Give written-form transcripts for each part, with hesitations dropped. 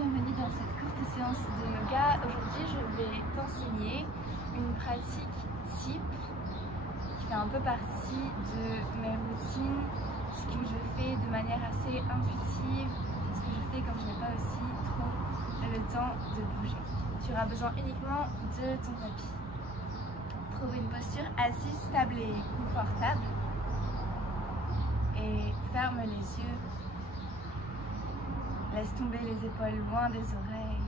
bienvenue dans cette courte séance de yoga. Aujourd'hui, je vais t'enseigner une pratique type qui fait un peu partie de mes routines, ce que je fais de manière assez intuitive, ce que je fais quand je n'ai pas aussi trop le temps de bouger. Tu auras besoin uniquement de ton tapis. Trouve une posture assise, stable et confortable et ferme les yeux. Laisse tomber les épaules loin des oreilles.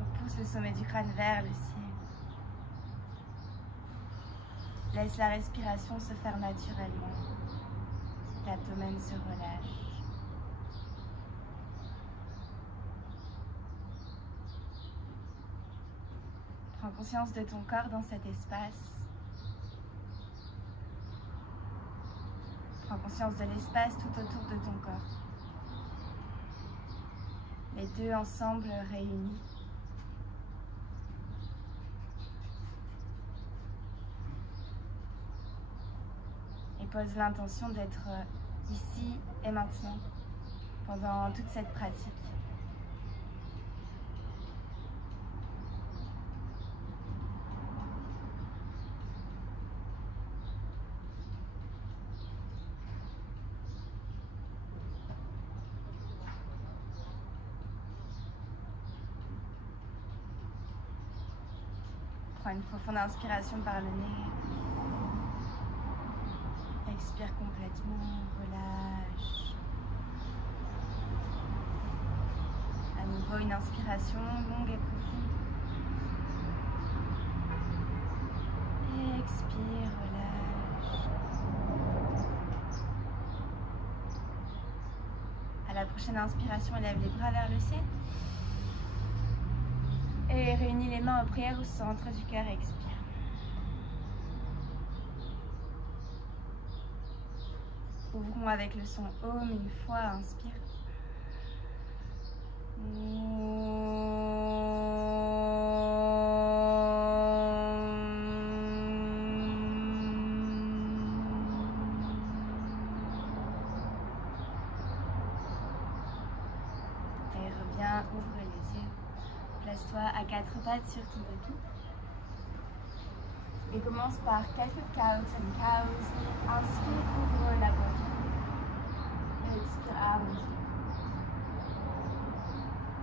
Repousse le sommet du crâne vers le ciel. Laisse la respiration se faire naturellement. L'abdomen se relâche. Prends conscience de ton corps dans cet espace. Prends conscience de l'espace tout autour de ton corps. Les deux ensemble réunis. Et pose l'intention d'être ici et maintenant pendant toute cette pratique. Prends une profonde inspiration par le nez. Expire complètement, relâche. À nouveau une inspiration longue et profonde. Expire, relâche. À la prochaine inspiration, élève les bras vers le ciel. Et réunis les mains en prière au centre du cœur et expire. Ouvrons avec le son Om une fois, inspire. Et reviens, ouvre les yeux. Place-toi à quatre pattes sur ton tapis. Et commence par quelques cows and cows. Inspire, ouvre la poitrine. Et expire, arrondis.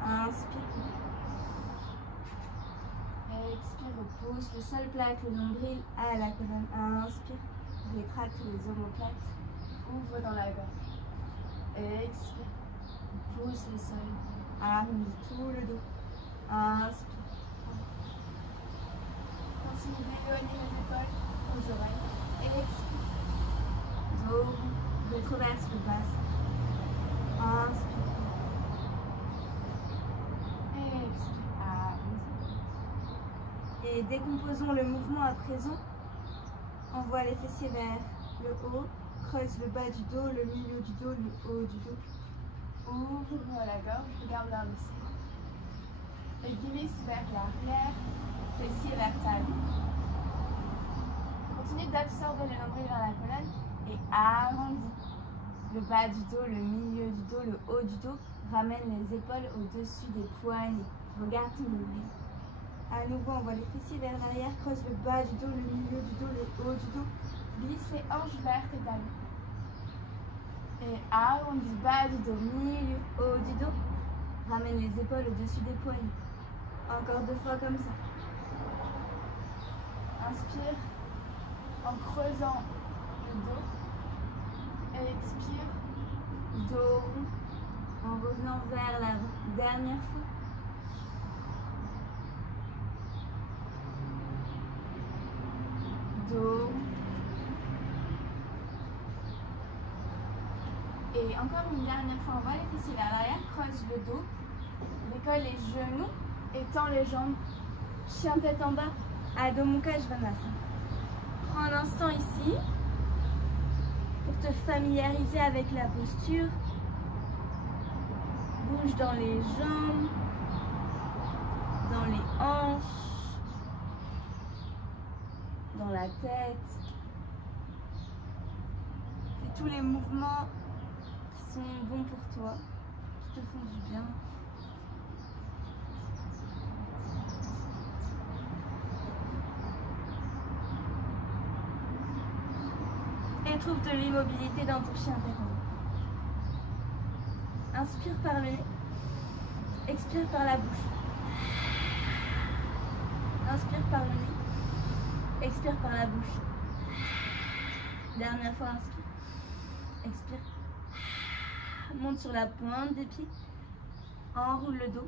Inspire. Et expire, repousse. Le sol plaque le nombril à la colonne. Inspire. Rétracte les omoplates. Ouvre dans la gorge. Et expire. Pousse le sol. Arrondis tout le dos. Inspire. Continue d'éloigner les épaules aux oreilles. Et expire. Dos, rétroverse le bassin. Inspire. Et expire. Arrondis. Et décomposons le mouvement à présent. Envoie les fessiers vers le haut. Creuse le bas du dos, le milieu du dos, le haut du dos. Ouvre la gorge, regarde vers le ciel. Et glisse vers l'arrière, fessiers vers talon. Continue d'absorber le nombril vers la colonne et arrondis. Le bas du dos, le milieu du dos, le haut du dos. Ramène les épaules au-dessus des poignets. Regarde ton nombril. À nouveau, envoie les fessiers vers l'arrière, creuse le bas du dos, le milieu du dos, le haut du dos. Glisse les hanches vers tes talons. Et arrondis, bas du dos, milieu, haut du dos. Ramène les épaules au-dessus des poignets. Encore deux fois comme ça. Inspire en creusant le dos. Et expire, dos rond, en revenant vers l'avant. Dernière fois. Dos. Et encore une dernière fois, on va les fessiers vers l'arrière, creuse le dos, décolle les genoux et tend les jambes. Chien tête en bas, Adho Mukha Svanasana. Prends un instant ici pour te familiariser avec la posture. Bouge dans les jambes, dans les hanches, dans la tête. Fais tous les mouvements qui sont bons pour toi, qui te font du bien. Et trouve de l'immobilité dans ton chien tête en bas. Inspire par le nez. Expire par la bouche. Inspire par le nez. Expire par la bouche. Dernière fois, inspire. Expire. Monte sur la pointe des pieds. Enroule le dos.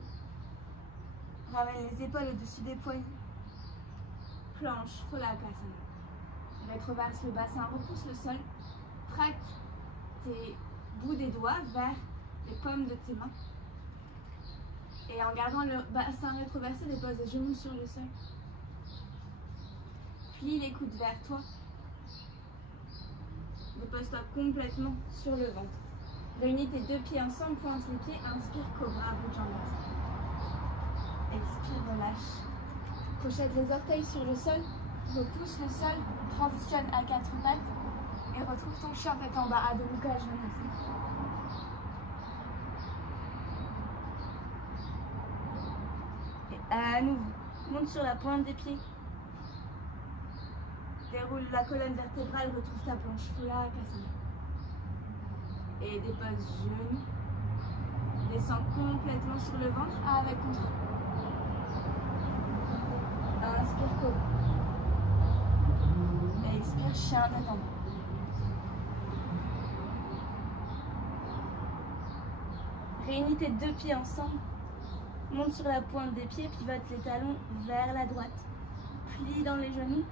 Ramène les épaules au-dessus des poignets. Planche, Phalakasana. Rétroverse le bassin, repousse le sol. Tracte tes bouts des doigts vers les paumes de tes mains. Et en gardant le bassin rétroversé, dépose les genoux sur le sol. Plie les coudes vers toi. Dépose-toi complètement sur le ventre. Réunis tes deux pieds ensemble, pointe les pieds, inspire, cobra, Bhujangasana. Expire, relâche. Crochette les orteils sur le sol, repousse le sol, transitionne à quatre pattes et retrouve ton chien tête en bas, Adho Mukha Svanasana. Et à nouveau, monte sur la pointe des pieds. Déroule la colonne vertébrale, retrouve ta planche, Phalakasana. Et dépose genoux. Descends complètement sur le ventre avec contrôle. Inspire, cobra. Et expire, chien tête en bas. Réunis tes deux pieds ensemble. Monte sur la pointe des pieds, pivote les talons vers la droite. Plie dans les genoux.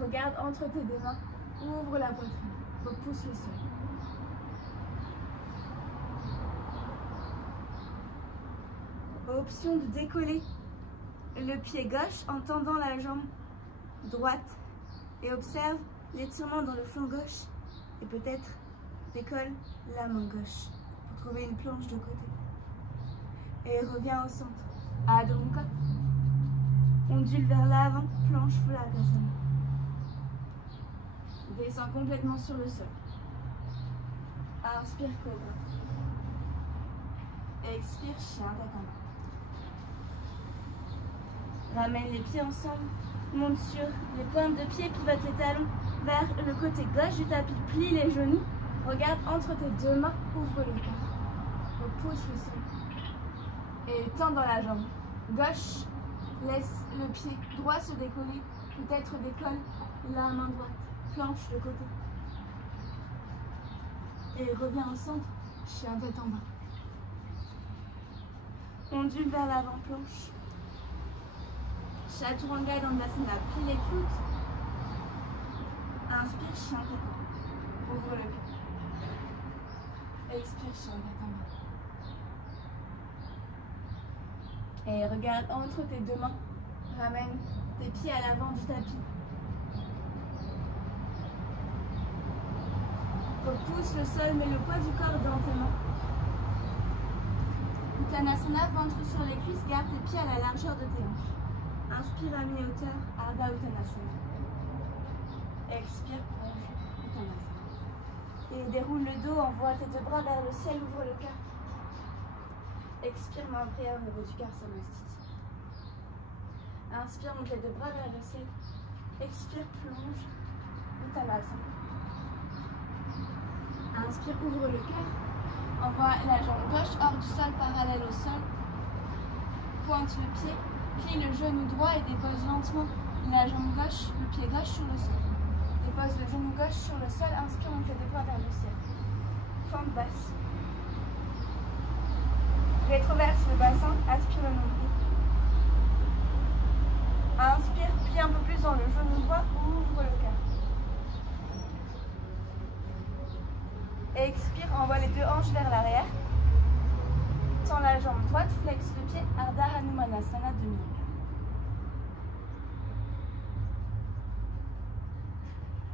Regarde entre tes deux mains. Ouvre la poitrine. Repousse le sol. Option de décoller le pied gauche en tendant la jambe droite et observe l'étirement dans le flanc gauche et peut-être décolle la main gauche pour trouver une planche de côté. Et reviens au centre. Adho Mukha. Ondule vers l'avant, planche Phalakasana. Descends complètement sur le sol. Inspire, cobra. Expire, chien tête en bas. Ramène les pieds ensemble, monte sur les pointes de pied, pivote les talons vers le côté gauche du tapis, plie les genoux, regarde entre tes deux mains, ouvre le cœur, repousse le sol et tends dans la jambe gauche, laisse le pied droit se décoller, peut-être décolle la main droite, planche de côté et reviens au centre, chien tête en bas. Ondule vers l'avant, planche. Chaturanga Dandasana, plie les coudes. Inspire, chien tête en bas. Ouvre le cœur. Expire, chien tête en bas. Et regarde entre tes deux mains. Ramène tes pieds à l'avant du tapis. Repousse le sol, mets le poids du corps dans tes mains. Uttanasana, ventre sur les cuisses, garde tes pieds à la largeur de tes hanches. Inspire à mi-hauteur, Ardha Uttanasana. Expire, plonge, Uttanasana. Et déroule le dos, envoie tes deux bras vers le ciel, ouvre le cœur. Expire, main en prière au niveau du cœur, Samastiti. Inspire, monte les deux bras vers le ciel. Expire, plonge, Uttanasana. Inspire, ouvre le cœur. Envoie la jambe gauche hors du sol, parallèle au sol. Pointe le pied, plie le genou droit et dépose lentement la jambe gauche, le pied gauche sur le sol. Dépose le genou gauche sur le sol, inspire, monte les deux bras vers le ciel. Fente basse. Rétroverse le bassin, aspire le nombril. Inspire, plie un peu plus dans le genou droit, ouvre le cœur. Expire, envoie les deux hanches vers l'arrière. Tends la jambe droite, flexe le pied, Ardha Hanumanasana, demi-regard.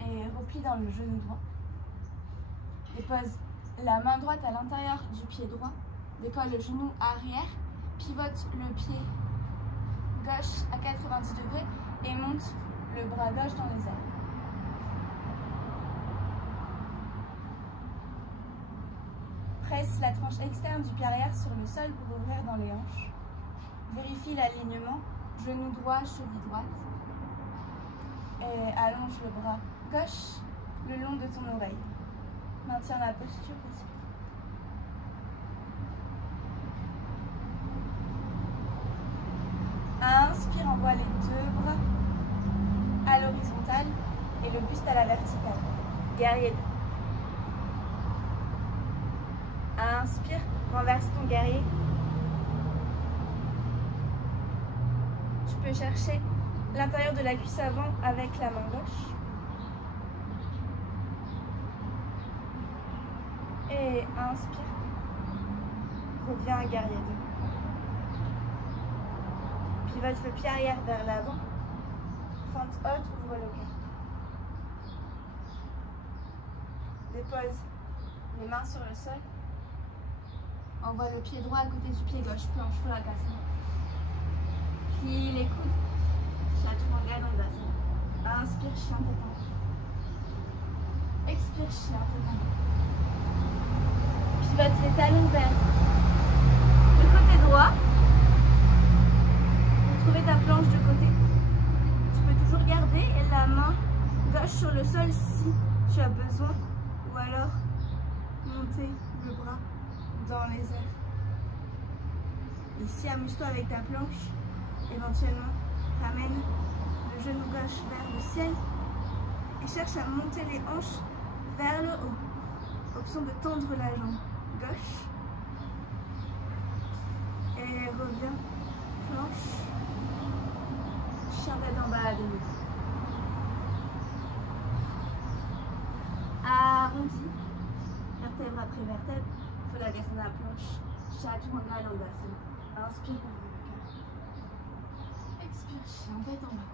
Et replie dans le genou droit. Dépose la main droite à l'intérieur du pied droit. Décolle le genou arrière. Pivote le pied gauche à 90 degrés et monte le bras gauche dans les airs. Presse la tranche externe du pied arrière sur le sol pour ouvrir dans les hanches. Vérifie l'alignement, genou droit, cheville droite. Et allonge le bras gauche le long de ton oreille. Maintiens la posture, respire. Inspire, envoie les deux bras à l'horizontale et le buste à la verticale. Guerrier 2. Inspire, renverse ton guerrier. Tu peux chercher l'intérieur de la cuisse avant avec la main gauche. Et inspire. Reviens à guerrier 2. Pivote le pied arrière vers l'avant. Fente haute, ouvre le cœur. Dépose les mains sur le sol. Envoie le pied droit à côté du pied gauche. Planche, Phalakasana. Plie les coudes. Chaturanga Dandasana. Inspire, chien tétin. Expire, chien tétin. Pivote les talons vers le côté droit. Trouver ta planche de côté. Tu peux toujours garder la main gauche sur le sol si tu as besoin, ou alors monter le bras dans les airs. Ici, amuse-toi avec ta planche. Éventuellement, ramène le genou gauche vers le ciel et cherche à monter les hanches vers le haut. Option de tendre la jambe gauche et reviens, planche. Chien tête en bas à demi. Arrondi. Vertèbre après vertèbre. Phalakasana planche. Chaturanga Dandasana. Inspire, ouvre le cœur. Expire, chien tête en bas.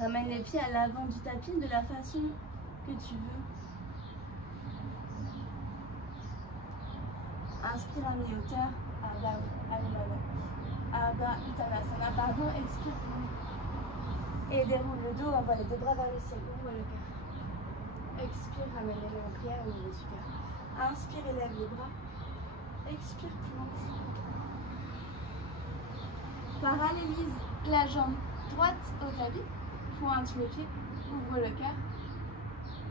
Ramène les pieds à l'avant du tapis de la façon que tu veux. Inspire à mi-hauteur. Ardha Uttanasana, pardon, expire. Et déroule le dos, envoie les deux bras vers le ciel, ouvre le cœur. Expire, ramène les mains en prière au niveau du cœur. Inspire, élève les bras. Expire, planche. Parallélise la jambe droite au tapis, pointe le pied, ouvre le cœur.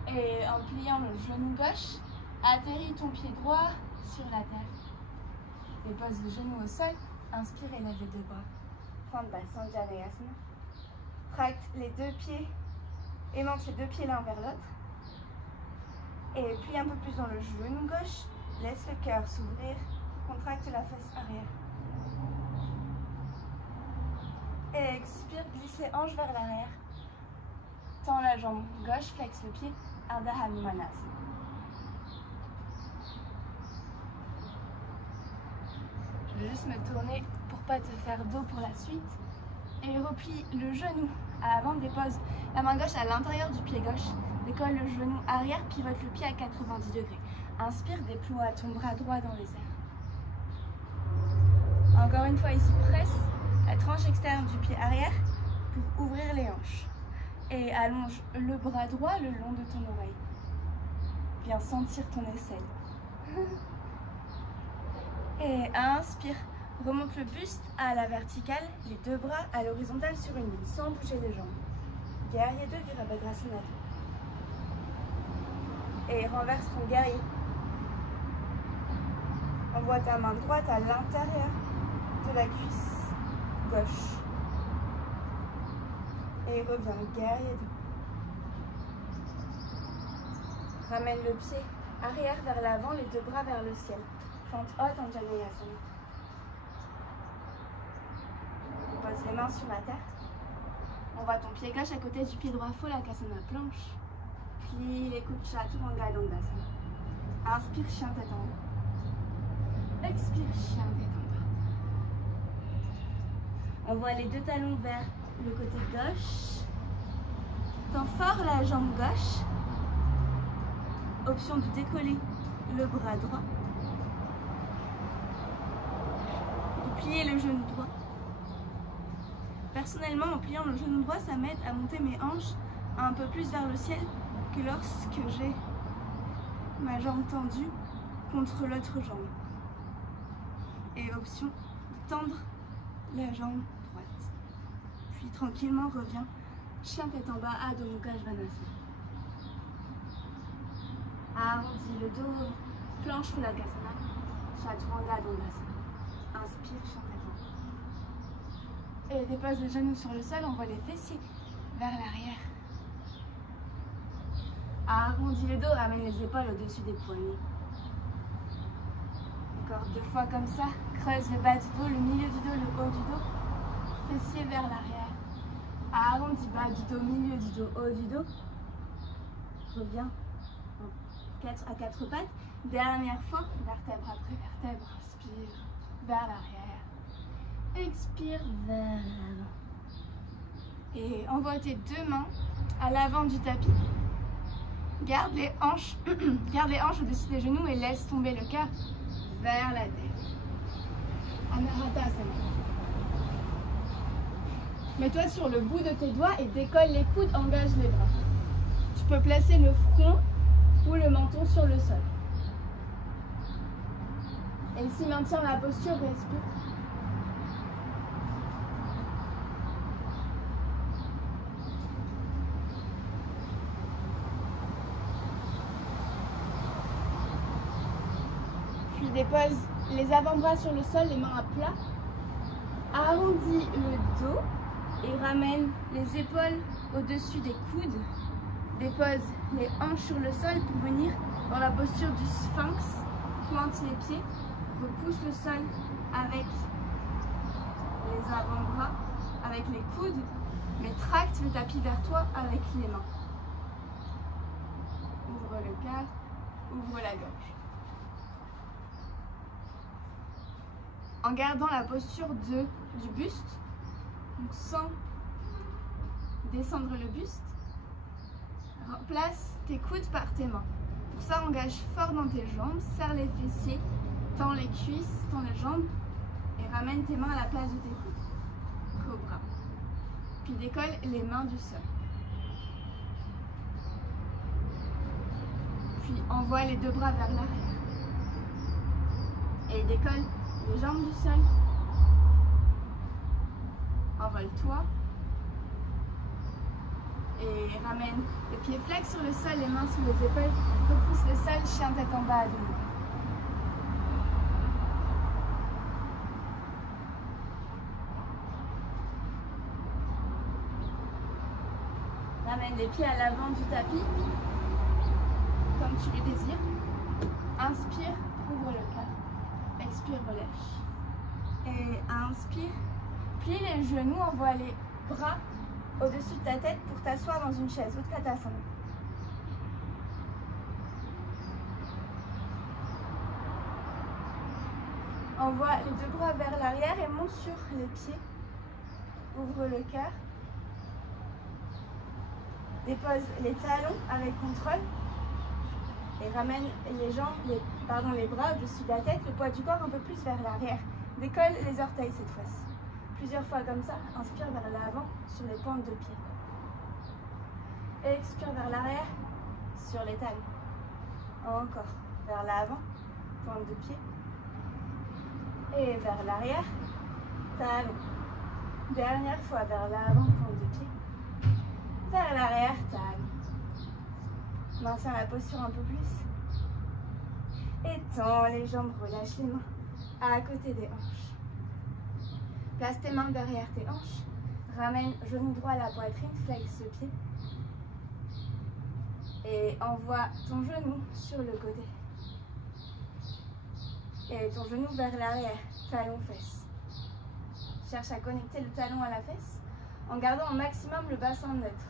Et en pliant le genou gauche, atterris ton pied droit sur la terre. Dépose le genou au sol. Inspire et lève les deux bras. Fente basse, Sanjanayasana. Tracte les deux pieds, aimante les deux pieds l'un vers l'autre. Et plie un peu plus dans le genou gauche. Laisse le cœur s'ouvrir. Contracte la fesse arrière. Et expire, glisse les hanches vers l'arrière. Tends la jambe gauche, flexe le pied. Ardha Hanumanasana. Je vais juste me tourner pour pas te faire dos pour la suite. Et replie le genou à l'avant, dépose la main gauche à l'intérieur du pied gauche. Décolle le genou arrière, pivote le pied à 90 degrés. Inspire, déploie ton bras droit dans les airs. Encore une fois ici, presse la tranche externe du pied arrière pour ouvrir les hanches. Et allonge le bras droit le long de ton oreille. Viens sentir ton aisselle. Et inspire, remonte le buste à la verticale, les deux bras à l'horizontale sur une ligne, sans bouger les jambes. Guerrier 2, Virabhadrasana. Et renverse ton guerrier. Envoie ta main droite à l'intérieur de la cuisse gauche. Et reviens, guerrier 2. Ramène le pied arrière vers l'avant, les deux bras vers le ciel. Fente haute, Anjaneyasana. Pose les mains sur la terre. Envoie ton pied gauche à côté du pied droit, Phalakasana planche. Plie les coudes, Chaturanga Dandasana. Inspire, chien tête en haut. Expire, chien tête en bas. Envoie les deux talons vers le côté gauche. Tends fort la jambe gauche. Option de décoller le bras droit. De plier le genou droit. Personnellement, en pliant le genou droit, ça m'aide à monter mes hanches un peu plus vers le ciel que lorsque j'ai ma jambe tendue contre l'autre jambe. Et option, tendre la jambe droite. Puis tranquillement reviens, chien tête en bas, Adho Mukha Svanasana. Arrondis le dos, planche Phalakasana, Chaturanga Dandasana. Inspire, chien tête en bas. Et dépose les genoux sur le sol, envoie les fessiers vers l'arrière. Arrondis le dos, amène les épaules au-dessus des poignets. Encore 2 fois comme ça, creuse le bas du dos, le milieu du dos, le haut du dos, fessiers vers l'arrière. Arrondis bas du dos, milieu du dos, haut du dos. Reviens à 4 pattes. Dernière fois, vertèbre après vertèbre, inspire vers l'arrière. Expire vers l'avant. Et envoie tes 2 mains à l'avant du tapis. Garde les hanches au-dessus des genoux et laisse tomber le cœur vers la tête. Anahatasana. Mets-toi sur le bout de tes doigts et décolle les coudes, engage les bras. Tu peux placer le front ou le menton sur le sol. Et ici, maintiens la posture, respire. Puis dépose les avant-bras sur le sol, les mains à plat. Arrondis le dos et ramène les épaules au-dessus des coudes. Dépose les hanches sur le sol pour venir dans la posture du sphinx. Pointe les pieds, repousse le sol avec les avant-bras, avec les coudes, mais tracte le tapis vers toi avec les mains. Ouvre le cœur, ouvre la gorge. En gardant la posture du buste, donc sans descendre le buste, place tes coudes par tes mains. Pour ça, engage fort dans tes jambes, serre les fessiers, tends les cuisses, tends les jambes et ramène tes mains à la place de tes coudes. Cobra. Puis décolle les mains du sol. Puis envoie les 2 bras vers l'arrière. Et décolle les jambes du sol. Envole-toi. Et ramène les pieds flex sur le sol, les mains sous les épaules. Repousse le sol, chien tête en bas à demi. Ramène les pieds à l'avant du tapis, comme tu le désires. Inspire, ouvre le cœur. Expire, relâche. Et inspire, plie les genoux, envoie les bras au-dessus de ta tête pour t'asseoir dans une chaise, Utkatasana. Envoie les 2 bras vers l'arrière et monte sur les pieds. Ouvre le cœur. Dépose les talons avec contrôle. Et ramène les jambes, les bras au-dessus de la tête, le poids du corps un peu plus vers l'arrière. Décolle les orteils cette fois-ci. Plusieurs fois comme ça, inspire vers l'avant sur les pointes de pied. Expire vers l'arrière sur les talons. Encore vers l'avant, pointe de pied. Et vers l'arrière, talons. Dernière fois vers l'avant, pointe de pied. Vers l'arrière, talons. Maintiens la posture un peu plus. Étends les jambes, relâche les mains à côté des hanches. Place tes mains derrière tes hanches. Ramène genou droit à la poitrine, flexe le pied. Et envoie ton genou sur le côté. Et ton genou vers l'arrière, talon-fesse. Cherche à connecter le talon à la fesse en gardant au maximum le bassin neutre.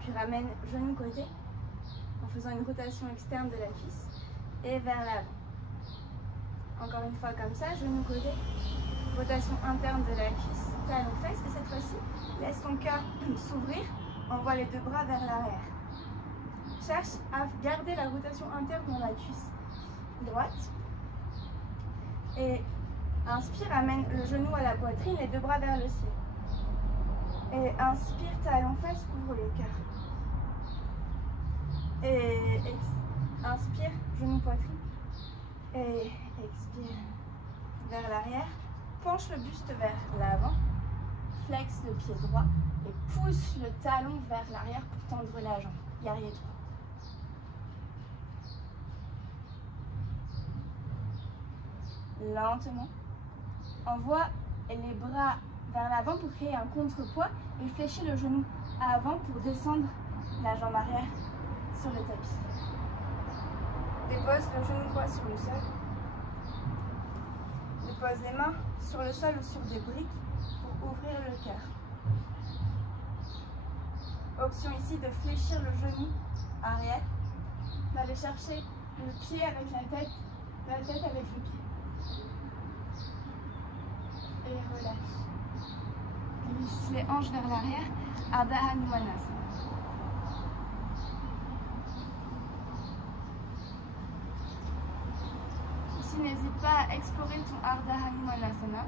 Puis ramène genou côté en faisant une rotation externe de la cuisse et vers l'avant. Encore une fois comme ça, genou côté, rotation interne de la cuisse, talon-fesse. Et cette fois-ci, laisse ton cœur s'ouvrir, envoie les 2 bras vers l'arrière. Cherche à garder la rotation interne dans la cuisse droite. Et inspire, amène le genou à la poitrine, les 2 bras vers le ciel. Et inspire, talon-fesse, ouvre le cœur. Et Inspire, genou poitrine. Et expire vers l'arrière. Penche le buste vers l'avant. Flexe le pied droit et pousse le talon vers l'arrière pour tendre la jambe. Guerrier droit. Lentement. Envoie les bras vers l'avant pour créer un contrepoids et fléchir le genou avant pour descendre la jambe arrière sur le tapis. Dépose le genou droit sur le sol. Dépose les mains sur le sol ou sur des briques pour ouvrir le cœur. Option ici de fléchir le genou arrière, d'aller chercher le pied avec la tête avec le pied. Et relâche. Glisse les hanches vers l'arrière, Ardha Hanumanasana. Ici, n'hésite pas à explorer ton Ardha Hanumanasana.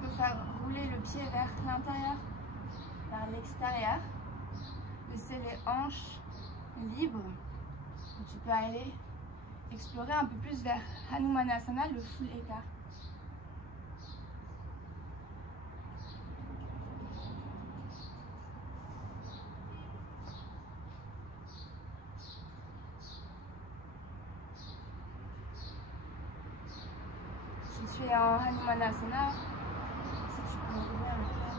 Tu peux faire rouler le pied vers l'intérieur, vers l'extérieur. Laisser les hanches libres. Tu peux aller explorer un peu plus vers Hanumanasana, le full écart. Si tu es en Hanumanasana, si tu peux ouvrir le cœur,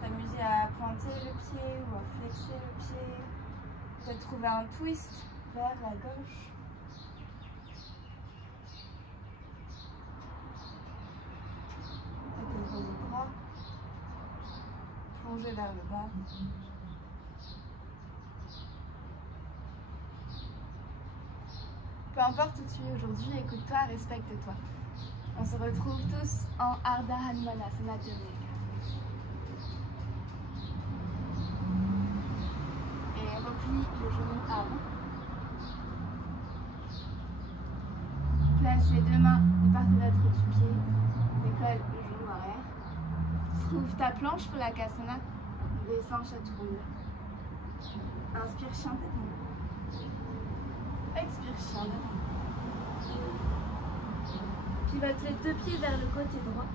t'amuser à pointer le pied ou à flexer le pied, peut-être trouver un twist vers la gauche. Étendre les bras, plonger vers le bas. Peu importe où tu es aujourd'hui, écoute-toi, respecte-toi. On se retrouve tous en Ardha Hanumanasana de l'écart. Et replie le genou avant. Place les deux mains de part et d'autre du pied. Décolle le genou arrière. Trouve ta planche pour la kasana. Descends chaturanga. Inspire chien tête en haut. Expire chien tête en haut. Pivote les deux pieds vers le côté droit.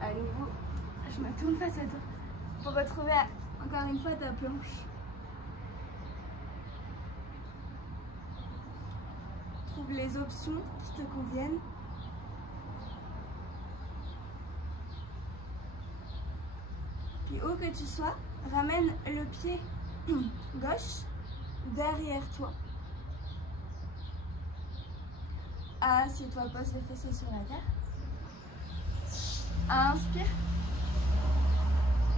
À nouveau, je me tourne face à toi pour retrouver encore une fois ta planche. Trouve les options qui te conviennent. Puis où que tu sois, ramène le pied gauche derrière toi. Assieds-toi, pose les fessiers sur la terre. Inspire.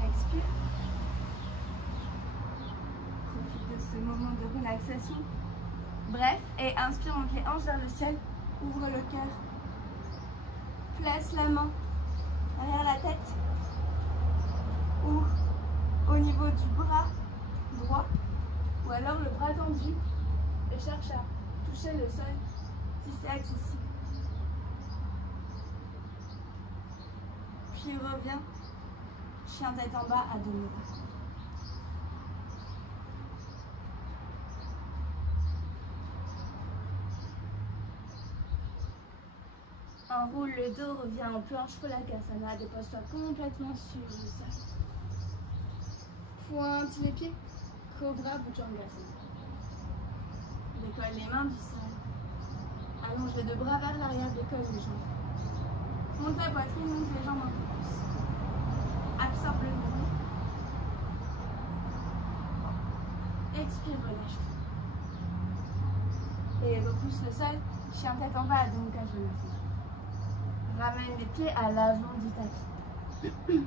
Expire. Profite de ce moment de relaxation. Bref, et inspire, monte les hanches vers le ciel. Ouvre le cœur. Place la main derrière la tête ou au niveau du bras droit, ou alors le bras tendu et cherche à toucher le sol si c'est accessible. Puis reviens, chien tête en bas à demi. Enroule le dos, reviens en planche Phalakasana, dépose-toi complètement sur le sol. Pointe les pieds, Cobra Bhujangasana. Décolle les mains du sol. Allonge les deux bras vers l'arrière, décolle les jambes. Monte la poitrine, monte les jambes un peu plus. Absorbe le mouvement. Expire, relâche. Et repousse le sol, chien tête en bas à Dhanukha Svanasana. Ramène les pieds à l'avant du tapis.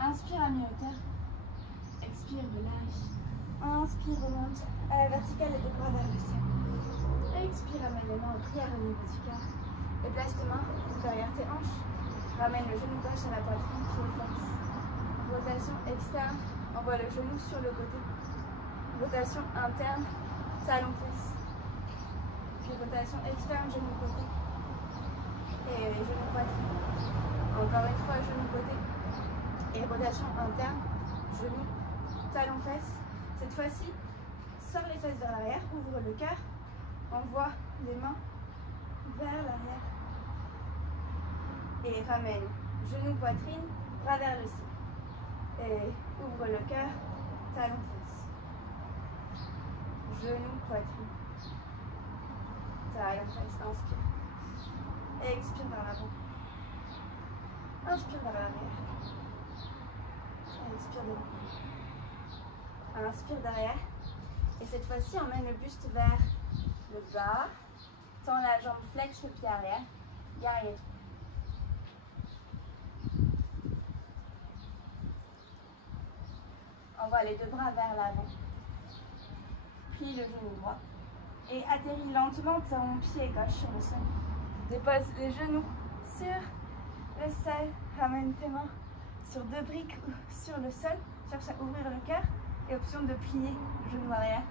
Inspire à mi-hauteur. Expire, relâche. Inspire, remonte à la verticale et les bras vers le ciel. Expire, amène les mains en prière au niveau du cœur. Et place tes mains derrière tes hanches. Ramène le genou gauche à la poitrine, pied flex. Rotation externe, envoie le genou sur le côté. Rotation interne, talon fesse. Puis rotation externe, genou côté. Et genou poitrine. Encore une fois, genou côté. Et rotation interne, genou, talon, fesses. Cette fois-ci, sors les fesses vers l'arrière, ouvre le cœur, envoie les mains vers l'arrière. Et ramène, genou, poitrine, bras vers le ciel. Et ouvre le cœur, talon, fesses. Genou, poitrine. Talon, fesses, inspire. Expire vers l'avant. Inspire vers l'arrière. Expire devant. Inspire derrière. Et cette fois-ci, emmène le buste vers le bas. Tends la jambe, flex le pied arrière. Guerrier. Envoie les deux bras vers l'avant. Plie le genou droit. Et atterris lentement ton pied gauche sur le sol. Dépose les genoux sur le sol. Ramène tes mains sur deux briques ou sur le sol. Cherche à ouvrir le cœur. Et option de plier le genou arrière.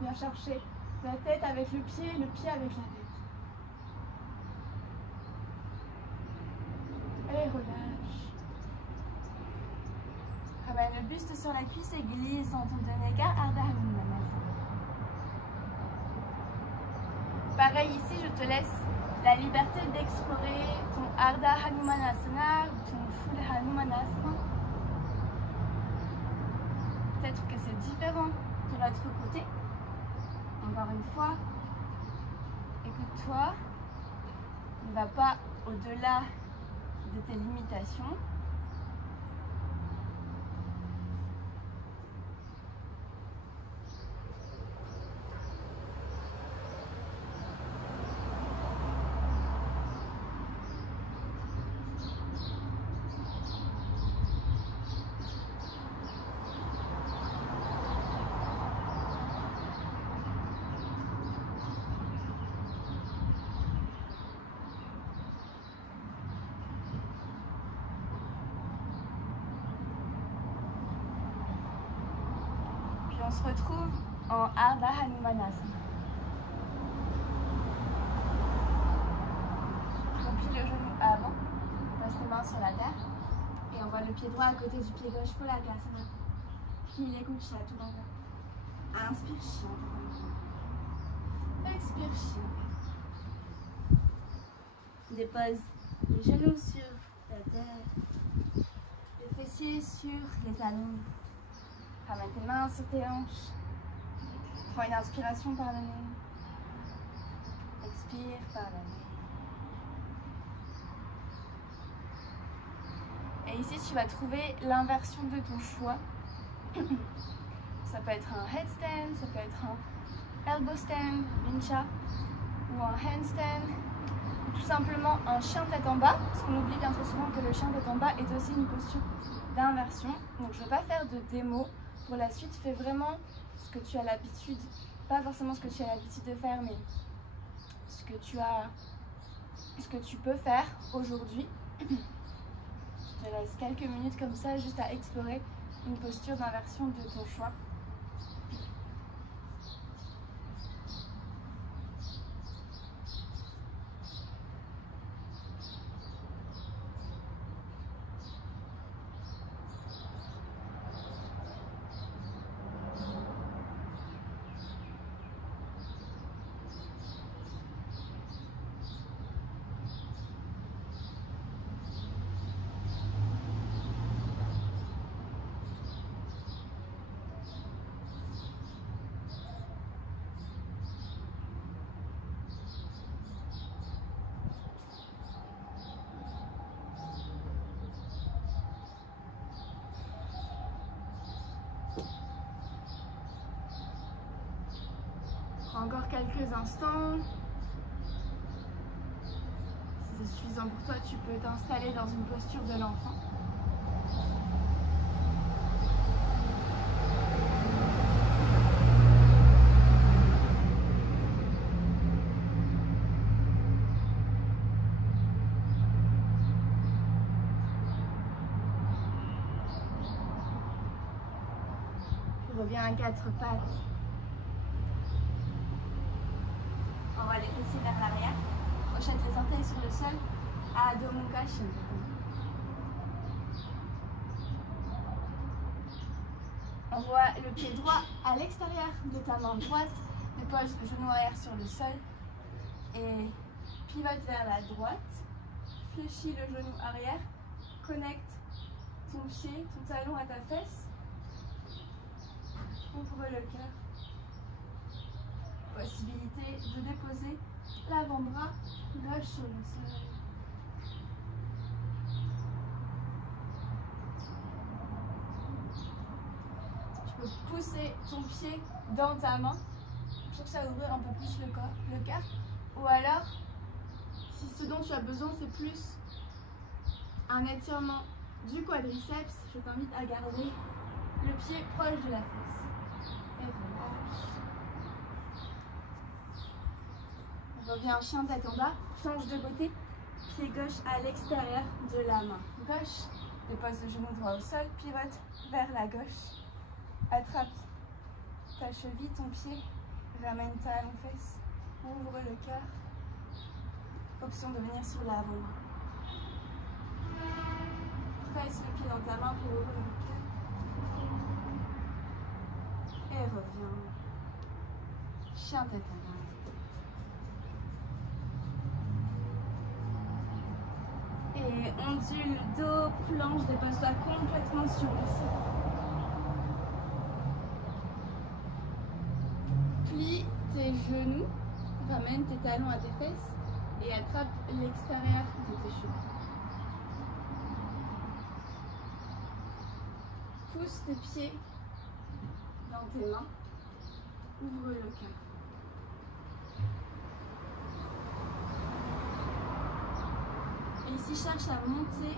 Viens chercher la tête avec le pied avec la tête. Et relâche. Ramène le buste sur la cuisse et glisse en ton Nega Ardha Hanumanasana. Pareil ici, je te laisse la liberté d'explorer ton Ardha Hanumanasana ou ton Full Hanumanasana. Peut-être que c'est différent de l'autre côté. Encore une fois, écoute-toi, ne va pas au-delà de tes limitations. On se retrouve en Ardha Hanumanasana. On plie le genou avant, on passe les mains sur la terre et on voit le pied droit à côté du pied gauche. Polagasana. Plie les coudes à tout l'envers. Inspire, chien. Expire, chien. Dépose les genoux sur la terre, les fessiers sur les talons. Ramène tes mains sur tes hanches. Prends une inspiration par le nez. Expire par le nez. Et ici, tu vas trouver l'inversion de ton choix. Ça peut être un headstand, ça peut être un elbow stand, vincha, ou un handstand, ou tout simplement un chien tête en bas. Parce qu'on oublie bien trop souvent que le chien tête en bas est aussi une posture d'inversion. Donc je ne vais pas faire de démo. Pour la suite, fais vraiment ce que tu as l'habitude, pas forcément ce que tu as l'habitude de faire, mais ce que tu peux faire aujourd'hui. Je te laisse quelques minutes comme ça, juste à explorer une posture d'inversion de ton choix. Encore quelques instants. Si c'est suffisant pour toi, tu peux t'installer dans une posture de l'enfant. Tu reviens à quatre pattes. On va les fessiers vers l'arrière. Crochette les orteils sur le sol. Adho Mukha Shinto. Envoie le pied droit à l'extérieur de ta main droite. Dépose le genou arrière sur le sol. Et pivote vers la droite. Fléchis le genou arrière. Connecte ton pied, ton talon à ta fesse. Ouvre le cœur. Possibilité de déposer l'avant-bras gauche sur le sol. Tu peux pousser ton pied dans ta main. Cherche à ouvrir un peu plus le cœur. Ou alors, si ce dont tu as besoin, c'est plus un étirement du quadriceps, je t'invite à garder le pied proche de la fesse. Et relâche. Reviens chien tête en bas, change de côté, pied gauche à l'extérieur de la main gauche. Dépose le genou droit au sol, pivote vers la gauche. Attrape ta cheville, ton pied, ramène ta fesse, ouvre le cœur. Option de venir sur l'avant. Presse le pied dans ta main pour ouvrir le cœur. Et reviens. Chien tête en bas. Et ondule, dos, planche, dépose-toi complètement sur le sol. Plie tes genoux, ramène tes talons à tes fesses et attrape l'extérieur de tes cheveux. Pousse tes pieds dans tes mains, ouvre le cœur. Et ici, cherche à monter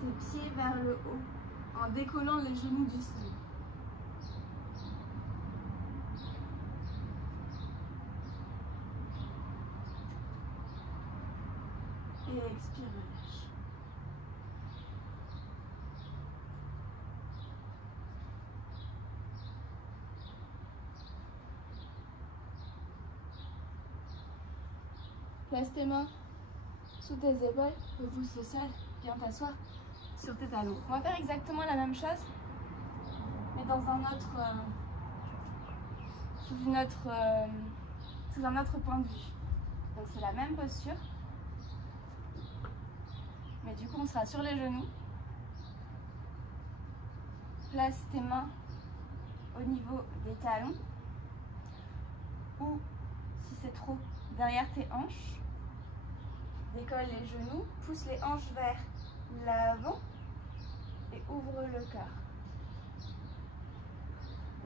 tes pieds vers le haut en décollant les genoux du sol. Et expire, relâche. Place tes mains sous tes épaules, repousse le sol, viens t'asseoir sur tes talons. On va faire exactement la même chose, mais dans un autre, sous un autre point de vue. Donc c'est la même posture, mais du coup on sera sur les genoux. Place tes mains au niveau des talons, ou si c'est trop, derrière tes hanches. Décolle les genoux, pousse les hanches vers l'avant et ouvre le cœur.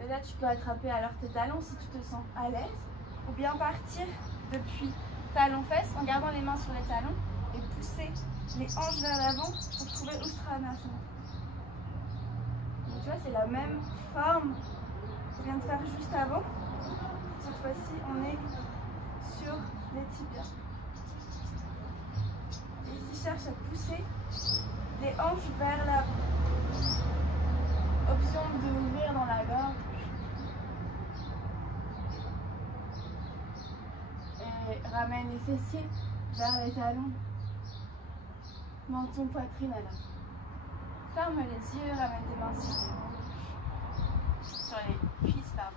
Et là, tu peux attraper alors tes talons si tu te sens à l'aise, ou bien partir depuis talons-fesses en gardant les mains sur les talons et pousser les hanches vers l'avant pour trouver Uttanasana. Donc tu vois, c'est la même forme qu'on vient de faire juste avant. Cette fois-ci, on est sur les tibias. Et ici, cherche à pousser les hanches vers l'avant. Option d'ouvrir dans la gorge. Et ramène les fessiers vers les talons. Menton, poitrine à l'avant. Ferme les yeux, ramène tes mains sur les hanches. Sur les cuisses, pardon.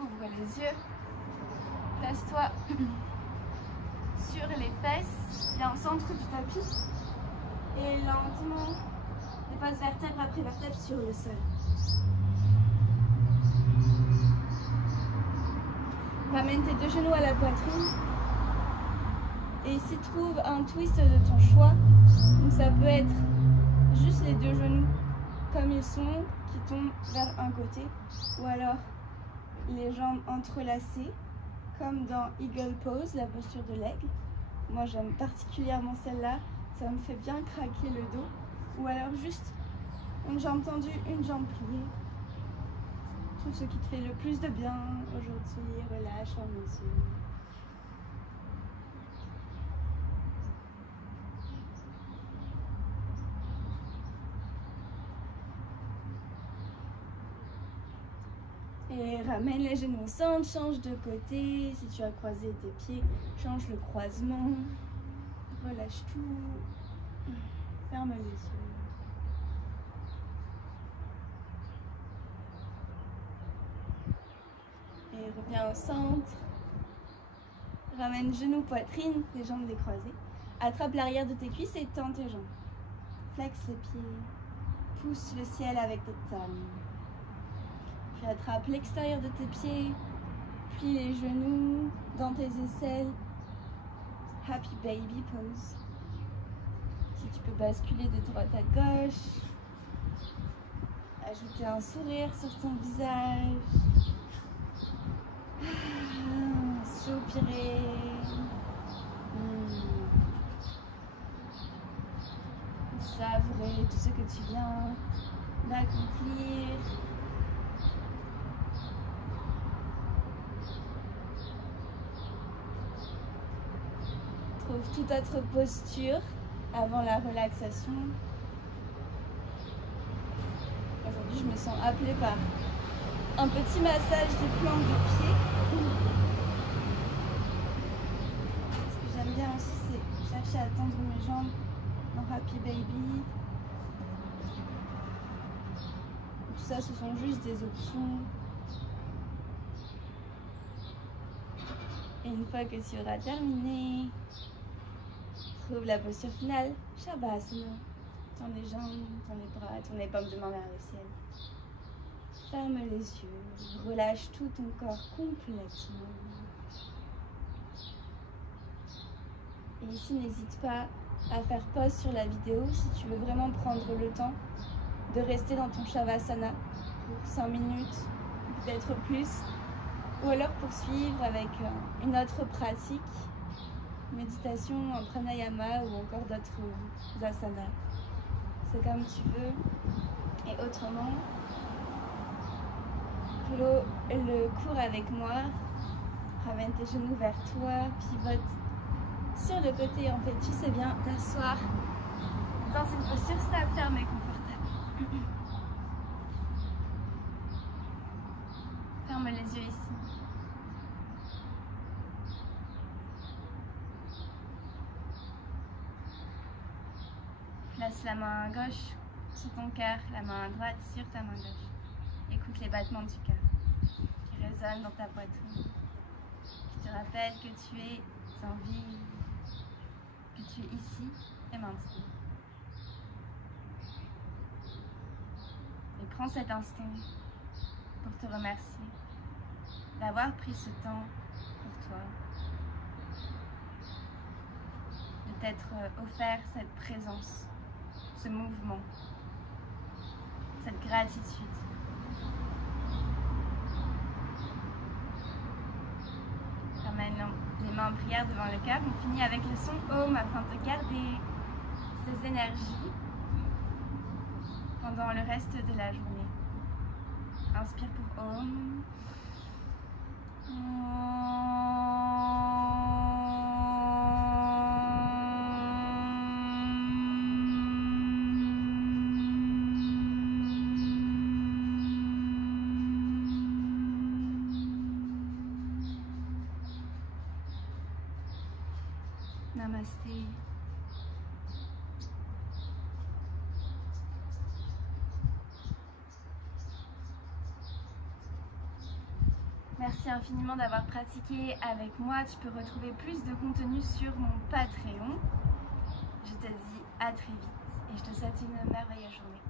Ouvre les yeux, place-toi sur les fesses, bien au centre du tapis et lentement dépose vertèbre après vertèbre sur le sol. Ramène tes deux genoux à la poitrine et ici trouve un twist de ton choix. Donc ça peut être juste les deux genoux comme ils sont, qui tombent vers un côté, ou alors les jambes entrelacées, comme dans Eagle Pose, la posture de l'aigle. Moi j'aime particulièrement celle-là, ça me fait bien craquer le dos. Ou alors juste une jambe tendue, une jambe pliée. Tout ce qui te fait le plus de bien aujourd'hui, relâche, ferme les yeux. Et ramène les genoux au centre, change de côté. Si tu as croisé tes pieds, change le croisement. Relâche tout. Ferme les yeux. Et reviens au centre. Ramène genoux, poitrine, les jambes décroisées. Attrape l'arrière de tes cuisses et tends tes jambes. Flexe les pieds. Pousse le ciel avec tes talons. Puis attrape l'extérieur de tes pieds. Plie les genoux dans tes aisselles. Happy baby pose. Si tu peux basculer de droite à gauche. Ajouter un sourire sur ton visage. Soupirer. Savourer tout ce que tu viens d'accomplir. Trouve toute autre posture avant la relaxation. Aujourd'hui, je me sens appelée par un petit massage des plantes de pied. Ce que j'aime bien aussi, c'est chercher à tendre mes jambes dans Happy Baby. Tout ça, ce sont juste des options. Et une fois que tu auras terminé, trouve la posture finale, Shavasana. Tends les jambes, tends les bras, tourne les paumes de main vers le ciel. Ferme les yeux, relâche tout ton corps complètement. Et ici, n'hésite pas à faire pause sur la vidéo si tu veux vraiment prendre le temps de rester dans ton Shavasana pour 5 minutes, peut-être plus, ou alors poursuivre avec une autre pratique, méditation en pranayama ou encore d'autres asanas. C'est comme tu veux. Et autrement, clôt le cours avec moi, ramène tes genoux vers toi, pivote sur le côté. En fait, tu sais bien t'asseoir dans une posture stable, ferme et confortable. Ferme les yeux ici. Place la main gauche sur ton cœur, la main droite sur ta main gauche. Écoute les battements du cœur qui résonnent dans ta poitrine, qui te rappellent que tu es en vie, que tu es ici et maintenant. Et prends cet instant pour te remercier d'avoir pris ce temps pour toi, de t'être offert cette présence, ce mouvement, cette gratitude. Ramène les mains en prière devant le cœur. On finit avec le son Om afin de garder ces énergies pendant le reste de la journée. Inspire pour Om. Namasté. Merci infiniment d'avoir pratiqué avec moi. Tu peux retrouver plus de contenu sur mon Patreon. Je te dis à très vite et je te souhaite une merveilleuse journée.